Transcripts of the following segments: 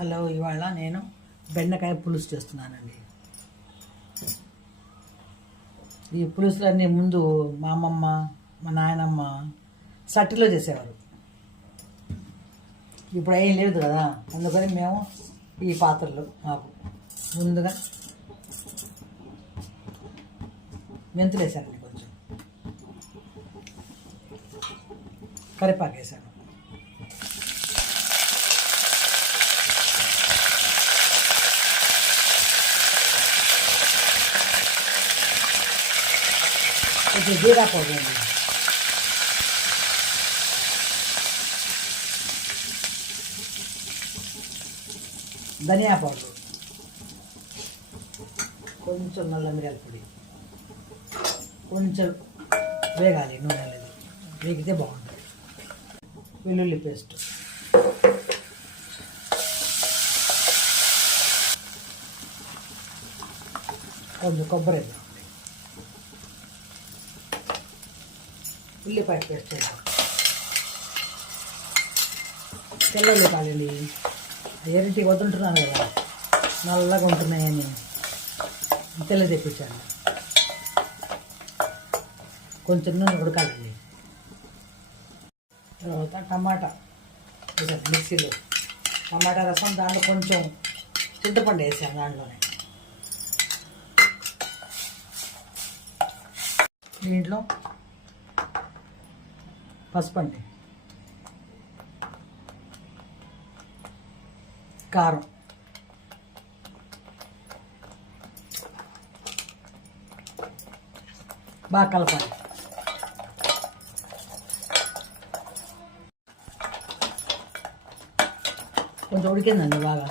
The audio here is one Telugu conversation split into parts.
హలో, ఇవాళ నేను బెండకాయ పులుసు చేస్తున్నానండి. ఈ పులుసులన్నీ ముందు మా అమ్మమ్మ మా నాయనమ్మ సట్టిలో చేసేవారు. ఇప్పుడు ఏం లేదు కదా, అందుకని మేము ఈ పాత్రలు మాకు ముందుగా మెంతులు వేసానండి, కొంచెం కరివేపాకు వేసాను, కొంచెం జీరా పౌడర్ అండి, ధనియా పౌడర్, కొంచెం నల్ల మిరియాల పొడి, కొంచెం వేగాలి నూనె అనేది, వేగితే బాగుంటుంది. వెల్లుల్లి పేస్ట్, కొంచెం కొబ్బరి, ఉల్లిపాయ పేస్ట్ వేద్దాం. తెల్లల్లి కాలండి, ఎరిటి వదులుతున్నాను కదా, నల్లగా ఉంటున్నాయని తెల్ల తెప్పించాను. కొంచెం నూనె ఉడకాలండి. తర్వాత టమాటా వేసాను మిక్సీలో, టమాటా రసం, దాంట్లో కొంచెం చింతపండు వేసాను, దాంట్లోనే దీంట్లో పసుపు అండి, కారం, బాగా కలపాలి. కొంచెం ఉడికిందండి బాగా.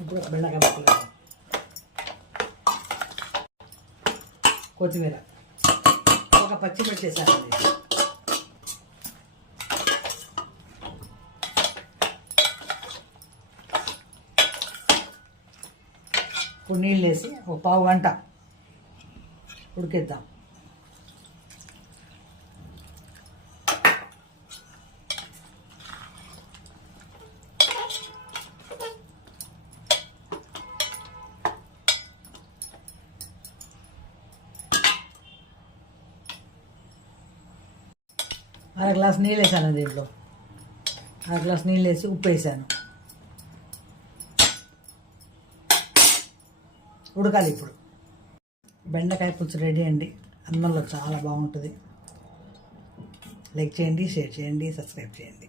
ఇప్పుడు బెండకాయ ముక్కలు, కొత్తిమీర, ఒక పచ్చిమిర్చి వేసానండి, ఇప్పుడు నీళ్ళు వేసి ఒక పావు గంట ఉడికిద్దాం. అర గ్లాస్ నీళ్ళు వేసాను దీంట్లో, అర గ్లాస్ నీళ్ళు వేసి ఉప్పు వేసాను. ఉడకాలి. ఇప్పుడు బెండకాయ పులుసు రెడీ అండి. అన్నంలో చాలా బాగుంటుంది. లైక్ చేయండి, షేర్ చేయండి, సబ్స్క్రైబ్ చేయండి.